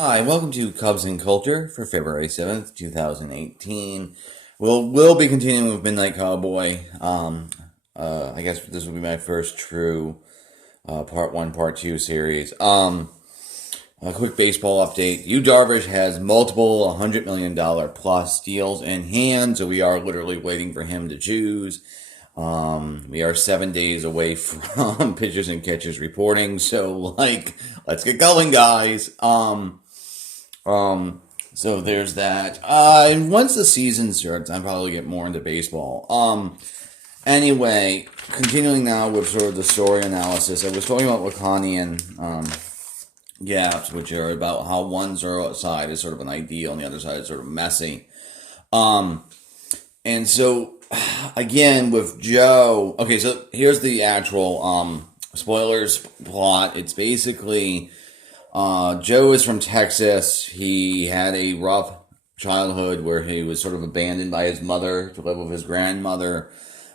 Hi, welcome to Cubs and Culture for February 7th, 2018. We'll be continuing with Midnight Cowboy. I guess this will be my first true part one, part two series. A quick baseball update. Yu Darvish has multiple $100 million plus deals in hand, so we are literally waiting for him to choose. We are 7 days away from pitchers and catchers reporting, so let's get going, guys. So there's that. And once the season starts, I'll probably get more into baseball. Anyway, continuing now with sort of the story analysis, I was talking about Lacanian gaps, which are about how one side is sort of an ideal and the other side is sort of messy. And so, again, with Joe, okay, so here's the actual spoilers plot. It's basically Joe is from Texas. He had a rough childhood where he was sort of abandoned by his mother to live with his grandmother,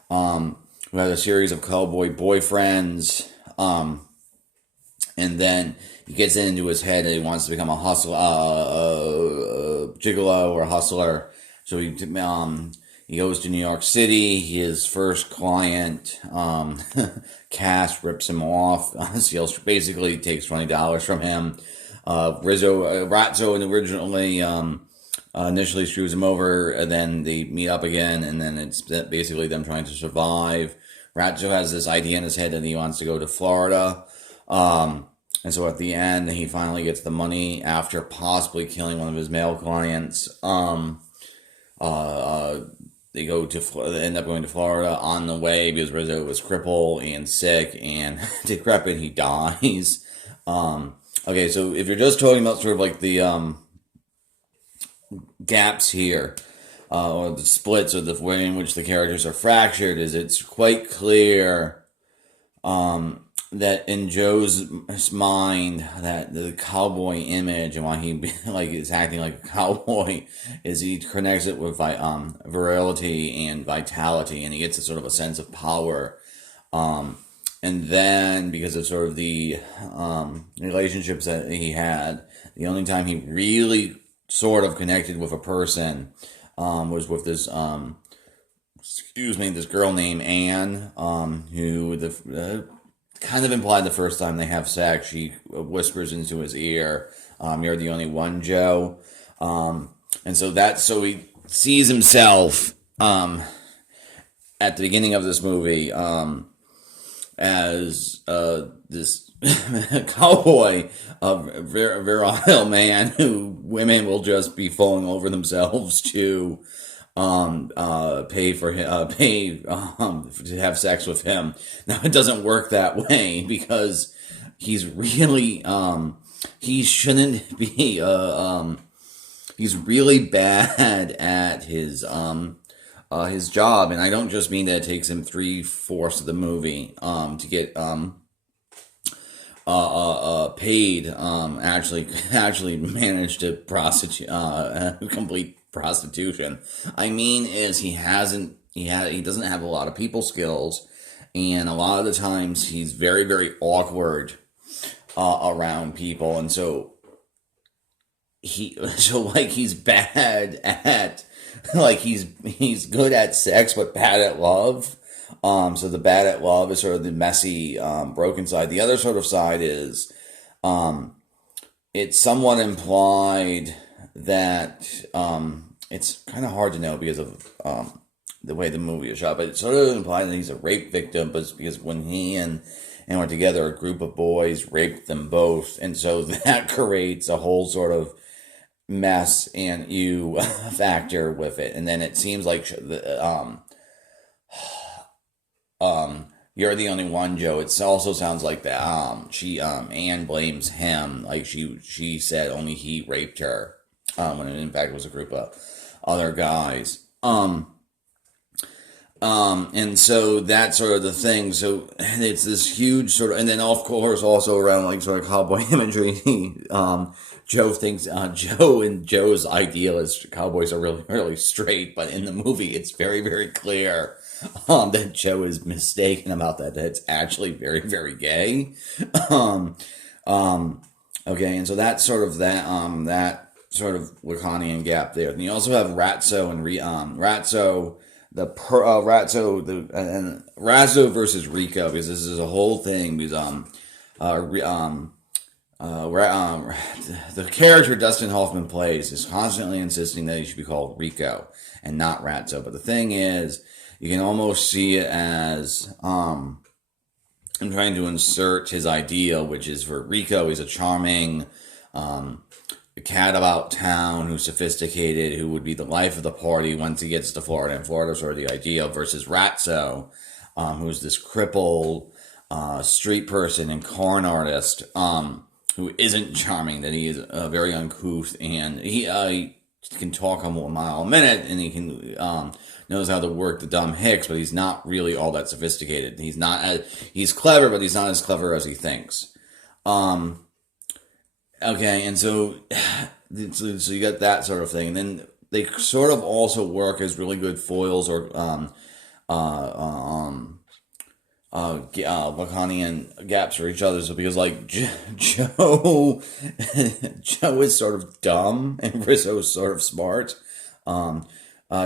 who had a series of cowboy boyfriends, and then he gets it into his head that he wants to become a hustler, gigolo or hustler. So he goes to New York City. His first client, Cass, rips him off. Steals, basically takes $20 from him. Ratzo originally initially screws him over, and then they meet up again, and then it's basically them trying to survive. Ratzo has this idea in his head that he wants to go to Florida. And so at the end, he finally gets the money after possibly killing one of his male clients. They end up going to Florida. On the way, because Rizzo was crippled and sick and decrepit, he dies. Okay, so if you're just talking about sort of like the gaps here, or the splits, or the way in which the characters are fractured, is it's quite clear that in Joe's mind, that the cowboy image and why he is acting like a cowboy is he connects it with virility and vitality, and he gets a sort of a sense of power. And then because of sort of the relationships that he had, the only time he really sort of connected with a person was with this this girl named Anne, who kind of implied the first time they have sex, she whispers into his ear, "You're the only one, Joe." And so he sees himself at the beginning of this movie as this cowboy, a virile man who women will just be falling over themselves to pay to have sex with him. Now it doesn't work that way because he's really he shouldn't be he's really bad at his job, and I don't just mean that it takes him 3/4 of the movie to get paid, actually managed to complete prostitution. I mean, is he doesn't have a lot of people skills, and a lot of the times he's very, very awkward around people, and so he's bad at he's good at sex but bad at love. So the bad at love is sort of the messy, broken side. The other sort of side is, it's somewhat implied that, it's kind of hard to know because of, the way the movie is shot, but it's sort of implied that he's a rape victim, but because when he and were together, a group of boys raped them both, and so that creates a whole sort of mess and factor with it, and then it seems like "You're the only one, Joe." It also sounds like that Anne blames him, like she said only he raped her, when it in fact was a group of other guys. And so that's sort of the thing. So it's this huge sort of, and then of course also around like sort of cowboy imagery. Joe thinks Joe's ideal is cowboys are really, really straight, but in the movie it's very, very clear that Joe is mistaken about that. That it's actually very, very gay. Okay, and so that's sort of that sort of Lacanian gap there. And you also have Ratso and Ratso Ratso and Razzo versus Rico, because this is a whole thing, because the character Dustin Hoffman plays is constantly insisting that he should be called Rico and not Ratso. But the thing is, you can almost see it as I'm trying to insert his idea, which is for Rico, he's a charming cat about town who's sophisticated, who would be the life of the party once he gets to Florida. And Florida's sort of the ideal, versus Ratso, who's this crippled street person and con artist, who isn't charming, that he is very uncouth, and he can talk a mile a minute, and he can knows how to work the dumb hicks, but he's not really all that sophisticated. He's clever, but he's not as clever as he thinks. Okay, and so you got that sort of thing, and then they sort of also work as really good foils or Lacanian gaps for each other. So because like Joe is sort of dumb and Rizzo is sort of smart.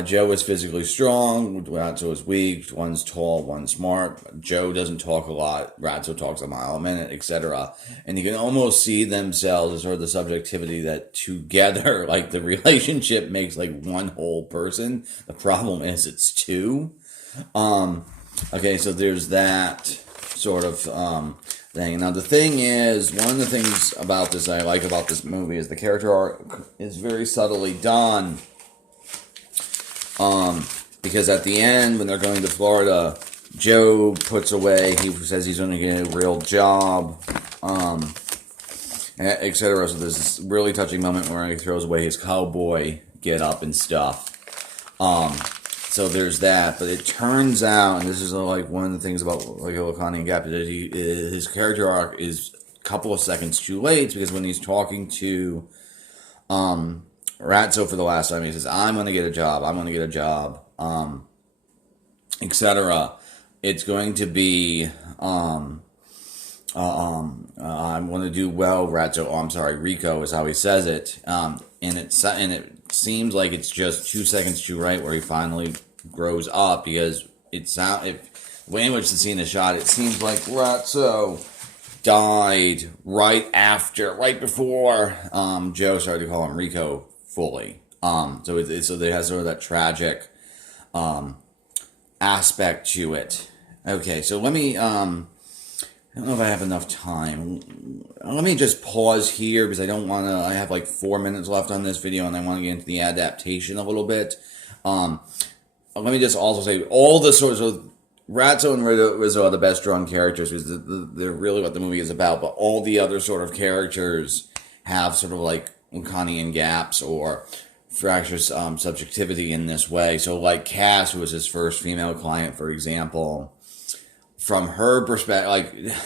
Joe is physically strong, Ratso is weak, one's tall, one's smart. Joe doesn't talk a lot, Ratso talks a mile a minute, etc. And you can almost see themselves as sort of the subjectivity that together, like the relationship makes like one whole person. The problem is it's two. Okay, so there's that sort of thing. Now the thing is, one of the things about this I like about this movie is the character arc is very subtly done. Because at the end, when they're going to Florida, Joe puts away, he says he's going to get a real job, etc. So there's this really touching moment where he throws away his cowboy get up and stuff. So there's that, but it turns out, and this is like one of the things about like Lacanian Gap, that his character arc is a couple of seconds too late, because when he's talking to Ratso for the last time, he says, I'm going to get a job, etc. It's going to be, I'm going to do well, Ratso, Rico is how he says it, and it seems like it's just 2 seconds too right where he finally grows up, because the way in which the scene is shot, it seems like Ratso died right before Joe started to call him Rico fully. So they have sort of that tragic aspect to it. Okay, so let me I don't know if I have enough time. Let me just pause here, because I have like 4 minutes left on this video, and I want to get into the adaptation a little bit. Let me just also say, all the sorts of Ratso and Rizzo are the best drawn characters, because they're really what the movie is about, but all the other sort of characters have sort of like Lacanian gaps or fractures subjectivity in this way. So like Cass, who was his first female client, for example, from her perspective,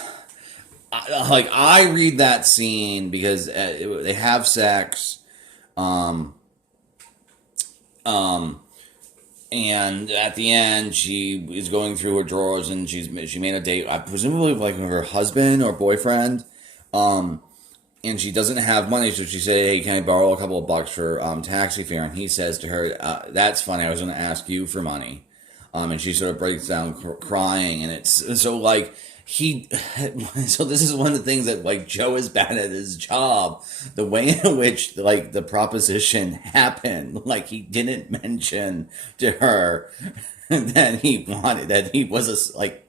I read that scene because they have sex, and at the end, she is going through her drawers, and she made a date, presumably like with her husband or boyfriend, and she doesn't have money, so she said, "Hey, can I borrow a couple of bucks for taxi fare?" And he says to her, "That's funny. I was going to ask you for money," and she sort of breaks down crying, and it's so like. So this is one of the things that like Joe is bad at his job. The way in which like the proposition happened, like he didn't mention to her that he was a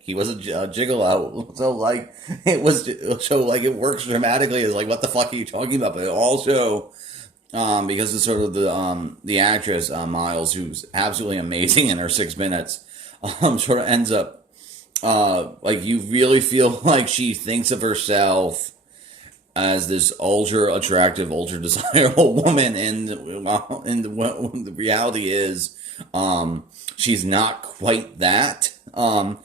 gigolo. So like it works dramatically as like, what the fuck are you talking about? But it also because it's sort of the actress Miles, who's absolutely amazing in her 6 minutes, sort of ends up. Like you really feel like she thinks of herself as this ultra attractive, ultra desirable woman, and the reality is, she's not quite that. And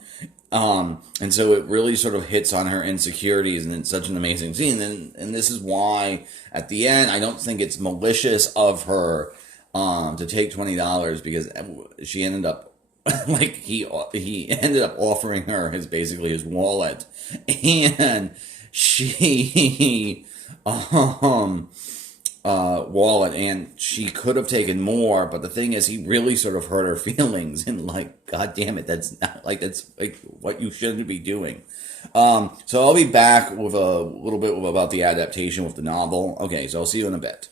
so it really sort of hits on her insecurities, and it's such an amazing scene. And this is why at the end, I don't think it's malicious of her to take $20, because she ended up. Like he ended up offering her his wallet, and she um, wallet, and she could have taken more, but the thing is, he really sort of hurt her feelings, and like, God damn it, that's like what you shouldn't be doing. So I'll be back with a little bit about the adaptation with the novel. Okay, so I'll see you in a bit.